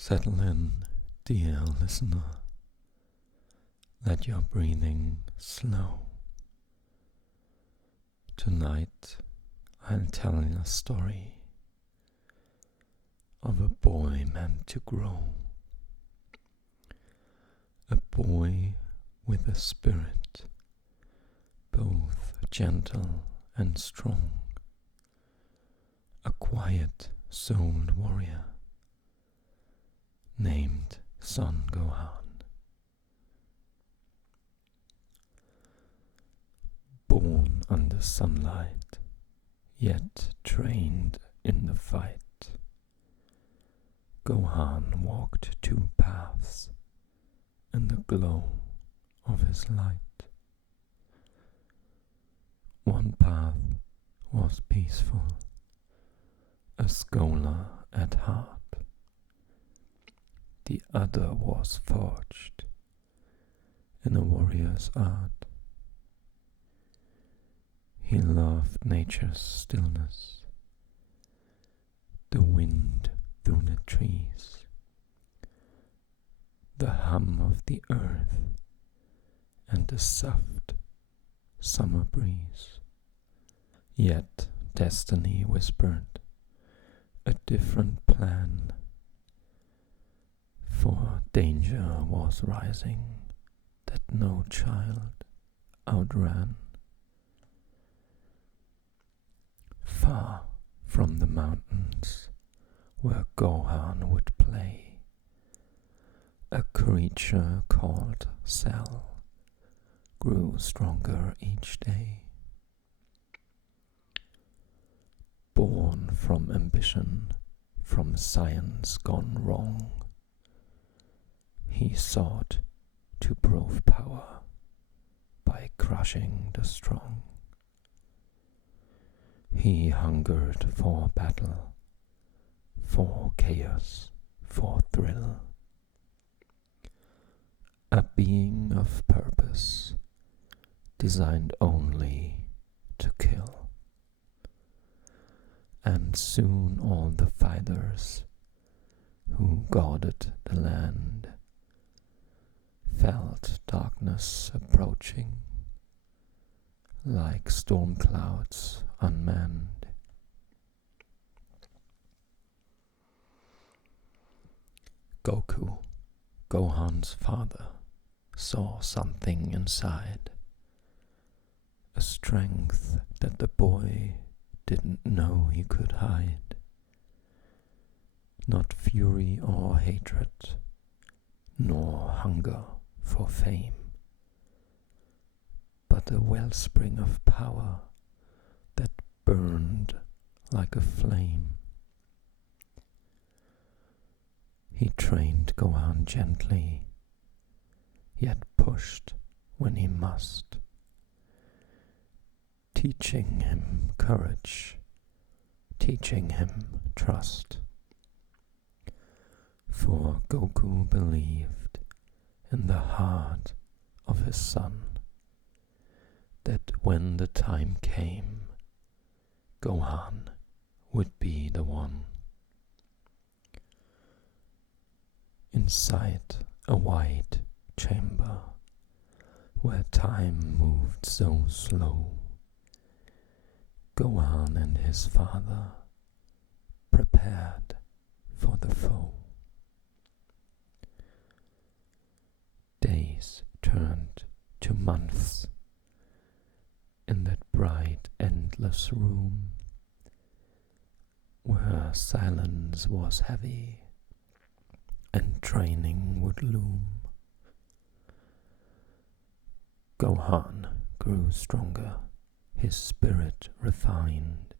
Settle in, dear listener. Let your breathing slow. Tonight I'll tell you a story of a boy meant to grow. A boy with a spirit, both gentle and strong. A quiet-souled warrior named Son Gohan. Born under sunlight, yet trained in the fight, Gohan walked two paths in the glow of his light. One path was peaceful, a scholar at heart. The other was forged in a warrior's art. He loved nature's stillness, the wind through the trees, the hum of the earth, and the soft summer breeze. Yet destiny whispered a different plan, for danger was rising that no child outran. Far from the mountains where Gohan would play, a creature called Cell grew stronger each day. Born from ambition, from science gone wrong, he sought to prove power by crushing the strong. He hungered for battle, for chaos, for thrill. A being of purpose, designed only to kill. And soon all the fighters who guarded the land felt darkness approaching, like storm clouds unmanned. Goku, Gohan's father, saw something inside, a strength that the boy didn't know he could hide. Not fury or hatred, nor hunger for fame, but a wellspring of power that burned like a flame. He trained Gohan gently, yet pushed when he must, teaching him courage, teaching him trust. For Goku believed in the heart of his son, that when the time came, Gohan would be the one. Inside a wide chamber, where time moved so slow, Gohan and his father prepared for the foe. Days turned to months in that bright, endless room, where silence was heavy and training would loom. Gohan grew stronger, his spirit refined,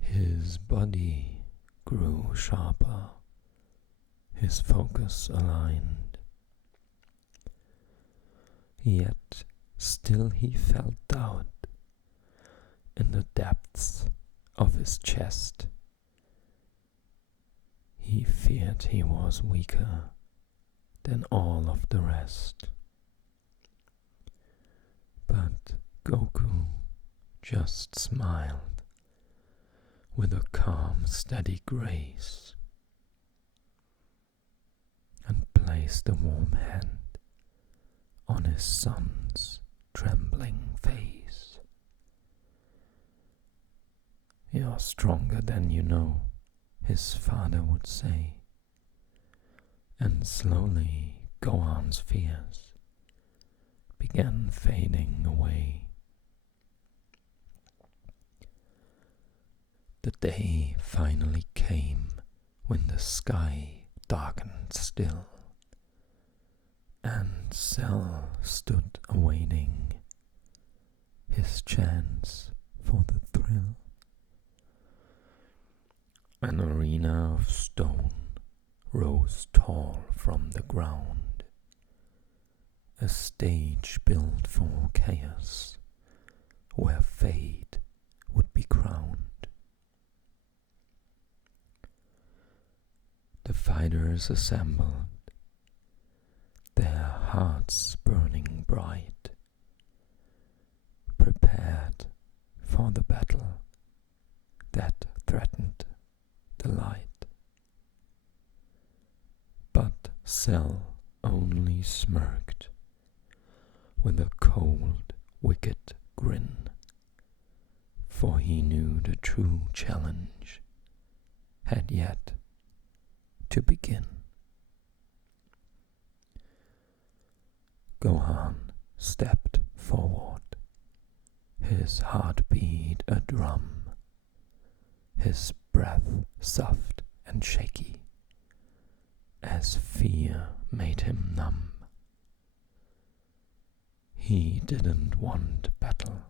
his body grew sharper, his focus aligned. Yet still he felt doubt in the depths of his chest. He feared he was weaker than all of the rest. But Goku just smiled with a calm, steady grace. placed a warm hand on his son's trembling face. "You're stronger than you know," his father would say, and slowly Gohan's fears began fading away. The day finally came when the sky darkened still, and Cell stood awaiting his chance for the thrill. An arena of stone rose tall from the ground, a stage built for chaos where fate would be crowned. The fighters assembled, their hearts burning bright, prepared for the battle that threatened the light. But Cell only smirked with a cold, wicked grin, for he knew the true challenge had yet to begin. Gohan stepped forward, his heartbeat a drum, his breath soft and shaky, as fear made him numb. He didn't want battle,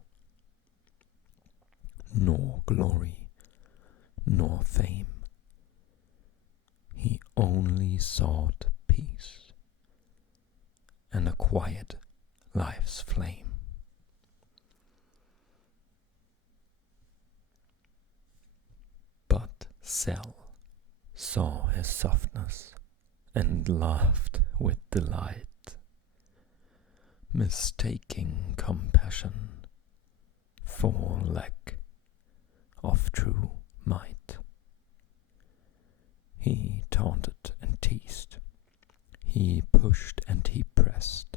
nor glory, nor fame. He only sought peace and a quiet life's flame. But Cell saw his softness and laughed with delight, mistaking compassion for lack of true might. He taunted and teased, he pushed and he pressed,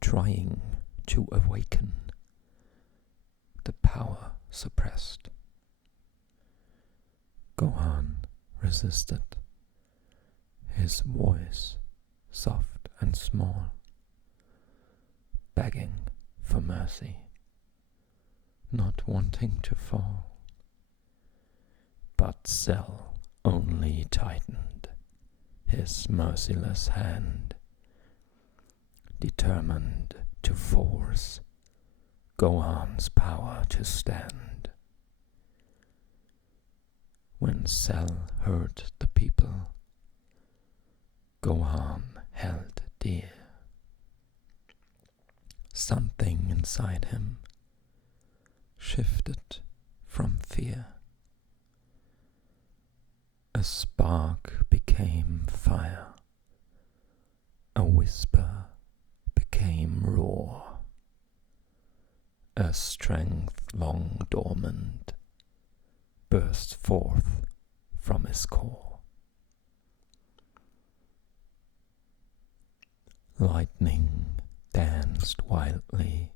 trying to awaken the power suppressed. Gohan resisted, his voice soft and small, begging for mercy, not wanting to fall. But Cell only tightened his merciless hand, determined to force Gohan's power to stand. When Cell heard the people Gohan held dear, something inside him shifted from fear. A spark became fire, a whisper became roar, a strength long dormant burst forth from his core. Lightning danced wildly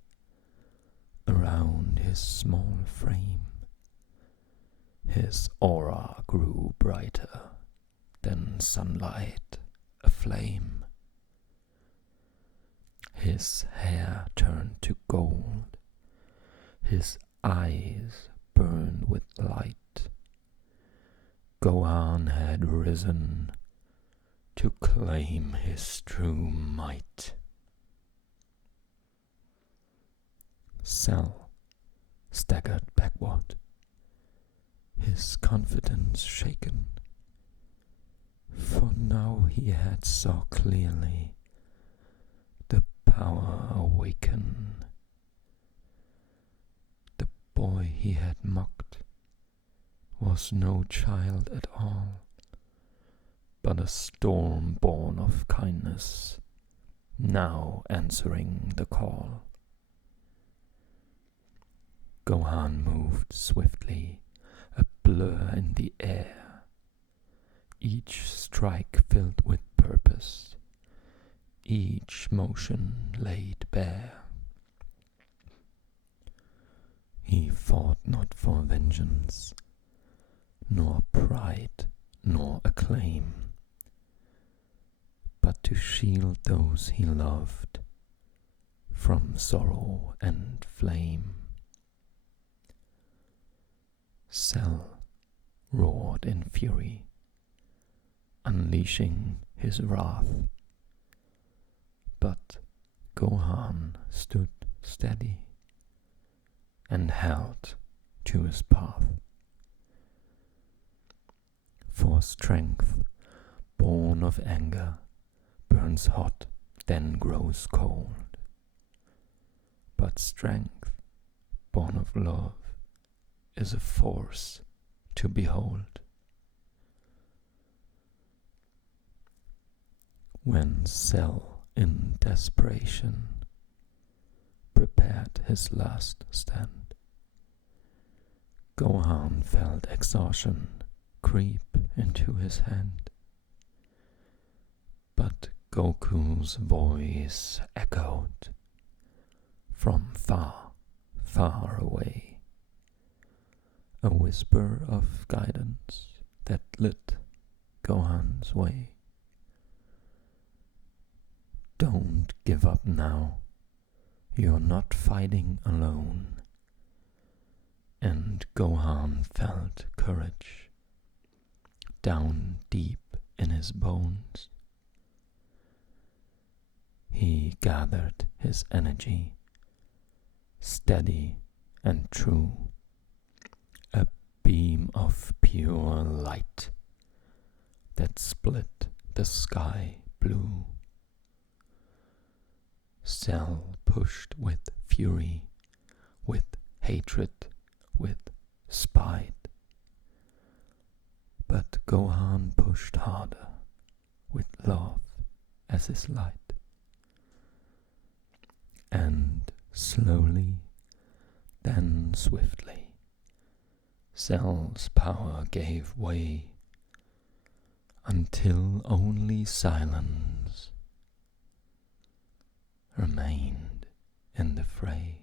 around his small frame. His aura grew brighter than sunlight aflame. His hair turned to gold, his eyes burned with light. Gohan had risen to claim his true might. Cell staggered backward, his confidence shaken, for now he had saw clearly the power awaken. The boy he had mocked was no child at all, but a storm born of kindness, now answering the call. Gohan moved swiftly, a blur in the air, each strike filled with purpose. purpose, each motion laid bare. He fought not for vengeance, nor pride, nor acclaim, but to shield those he loved from sorrow and flame. Cell roared in fury, unleashing his wrath, but Gohan stood steady and held to his path. For strength born of anger burns hot, then grows cold, but strength born of love is a force to behold. When Cell in desperation prepared his last stand, Gohan felt exhaustion creep into his hand. But Goku's voice echoed from far, far away, a whisper of guidance that lit Gohan's way. Don't give up now, you're not fighting alone. And Gohan felt courage down deep in his bones. He gathered his energy, steady and true, a beam of pure light that split the sky blue. Cell pushed with fury, with hatred, with spite. But Gohan pushed harder, with love as his light. And slowly, then swiftly, Cell's power gave way, until only silence remained in the fray.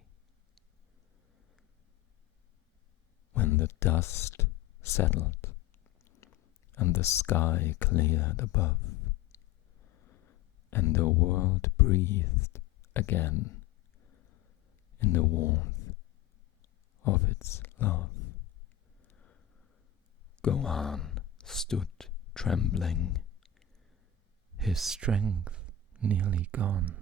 When the dust settled and the sky cleared above, and the world breathed again in the warmth of its love, Gohan stood trembling, his strength nearly gone.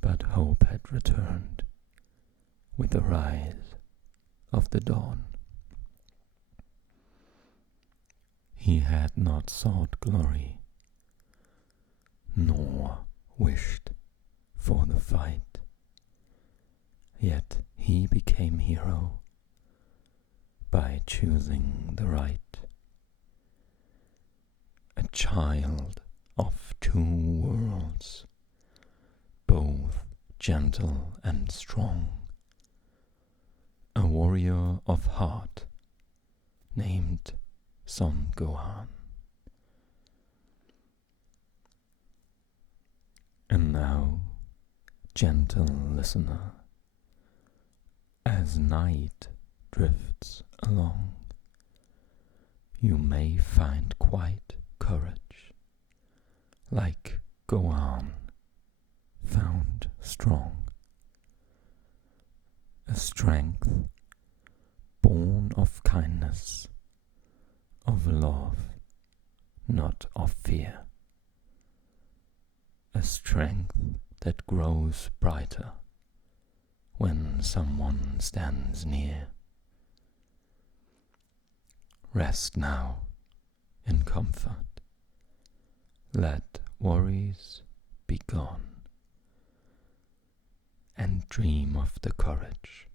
But hope had returned with the rise of the dawn. He had not sought glory, nor wished for the fight, yet he became hero by choosing the right. A child of two worlds, both gentle and strong, a warrior of heart named Son Gohan. And now, gentle listener, as night drifts along, you may find quite courage, like Gohan found strong, a strength born of kindness, of love, not of fear, a strength that grows brighter when someone stands near. Rest now in comfort, let worries be gone, and dream of the courage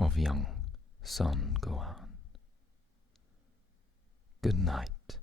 of young Son Gohan. Good night.